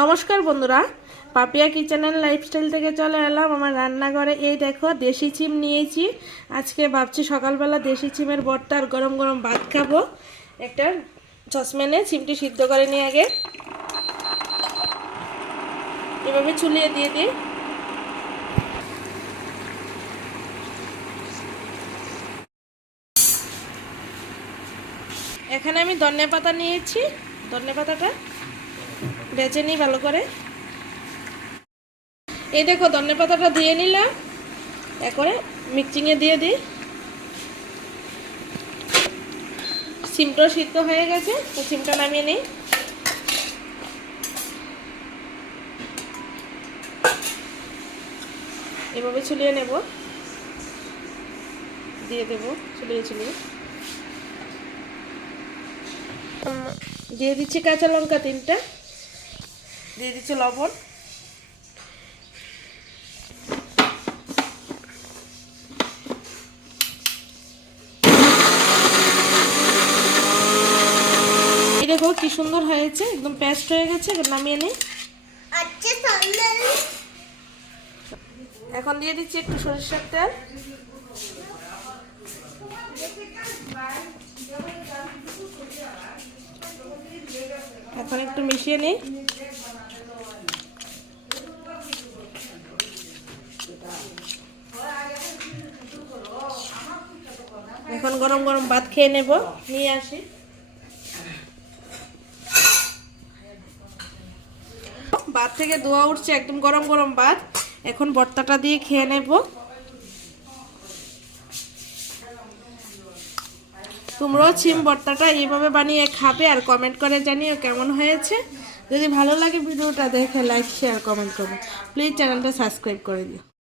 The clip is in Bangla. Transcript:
নমস্কার বন্ধুরা, পাপিয়া কিচেনের লাইফস্টাইল থেকে চলে এলাম আমার রান্নাঘরে। এই দেখো, দেশি চিম নিয়েছি। আজকে ভাবছি সকালবেলা দেশি চিমের বটটা আর গরম গরম ভাত খাব। একটা সসম্যানে চিমটি সিদ্ধ করে নিয়ে আগে। এভাবে চুলিয়ে দিয়ে দিই। এখানে আমি ধনে পাতা নিয়েছি। ধনে পাতাটা বেছে নিই ভালো করে। এই দেখো, ধনে পাতাটা ধুয়ে নিলাম। এরপরে মিক্সিংয়ে দিয়ে দিই। সিমটাও সিদ্ধ হয়ে গেছে, তো সিমটা নামিয়ে নিই। এভাবে ছুলিয়ে নেব। দিয়ে দেবো ছুলিয়ে ছুলিয়ে। দিয়ে দিচ্ছি কাঁচা লঙ্কা তিনটা। দিয়ে দিচ্ছি লবণ। এই দেখো কি সুন্দর হয়েছে একদম পেস্ট হয়ে গেছে নামিয়ে নিই। এখন দিয়ে দিচ্ছি একটু সরিষার তেল। এখন একটু মিশিয়ে নিই। এখন গরম গরম ভাত খেয়ে নেব। নিয়ে আসি। ভাত থেকে ধোয়া উঠছে, একদম গরম গরম ভাত। এখন ভর্তাটা দিয়ে খেয়ে নেব। তোমরাও ছিম ভর্তাটা এইভাবে বানিয়ে খাবে আর কমেন্ট করে জানিও কেমন হয়েছে। যদি ভালো লাগে ভিডিওটা দেখে লাইক শেয়ার কমেন্ট করো। প্লিজ চ্যানেলটা সাবস্ক্রাইব করে দিও।